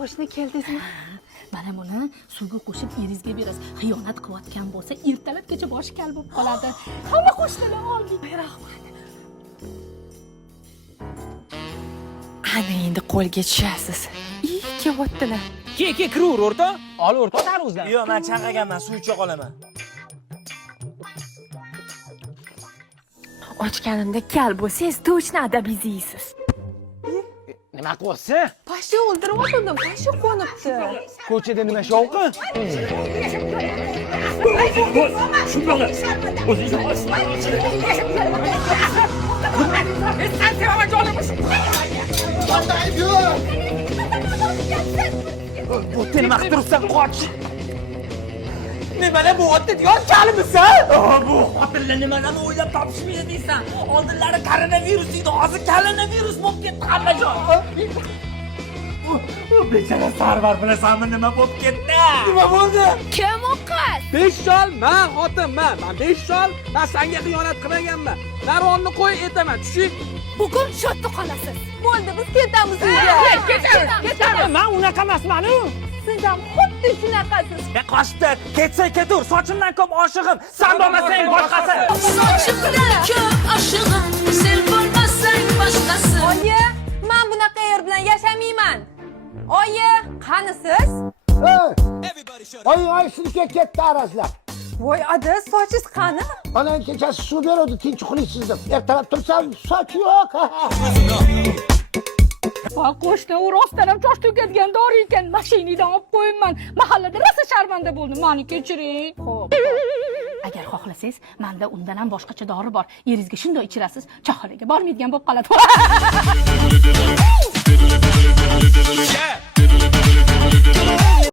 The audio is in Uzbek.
qo'shni keldingizmi? Mana buni suvga qo'shib erizga berasiz. Xiyonat qilayotgan bo'lsa, ertalabgacha boshi kal bo'lib qoladi. Hamma qo'shnilar oldik. Rahmat. Ana endi qo'lga tushasiz. İyi kelyaptilar. Ke kiraver o'rta. Ol o'rta tarvuzdan. Yo'q, men chaqaganman, suv icha qolaman. Ochganimda kal bo'lsangiz, точно adabingizni yeysiz. Nima qilyapsiz? Pashsha o'ldirib pashsha qo'nibdi. Ko'chada nima shovqi? Bo'tin maqtiribsan, qoch. Nimalar bo'lyapti? Yon kalimisan? Bu xotinlar nimalarni o'ylab topishmaydi deysan. Oldinlari koronavirus edi, hozir koronavirus bo'lib ketdi hammajon. Bechara Sarvar bilasanmi nima bo'lib ketdi? Nima bo'ldi? Kim u qiz? 5 yil men xotinman. Men 5 yil men senga xiyonat qilmaganman. Naronni qo'y etaman, tushing. Bugun shodda qolasiz. Bo'ldi, biz ketamiz uyga. Ketamiz. Men unaqa emasman-ku. Siz ham xuddi shunaqasiz. Qochdi, ketsa ketaver, sochimdan ko'p oshig'im. Sen bo'lmasang boshqasi. Sochimda ko'p oshig'im, sen bo'lmasang boshqasi. Oyi, men bunaqa yer bilan yashamayman. Oyi, qani siz? Oy sizga ketdi arazlab. Voy ada, sochingiz qani? Ana kechasi suv beradi, tinch uxlaysiz deb. Ertalab tursam, soch yo'q. Voy qo'shni, u rostdan ham chosh to'kadigan dori ekan. Mashinadan olib qo'yibman. Mahallada rosa sharmanda bo'ldim. Meni kechiring. Xo'p. Agar xohlasangiz, menda undan ham boshqacha dori bor. Eringizga shunday ichirasiz, choxolaga bormaydigan bo'lib qoladi.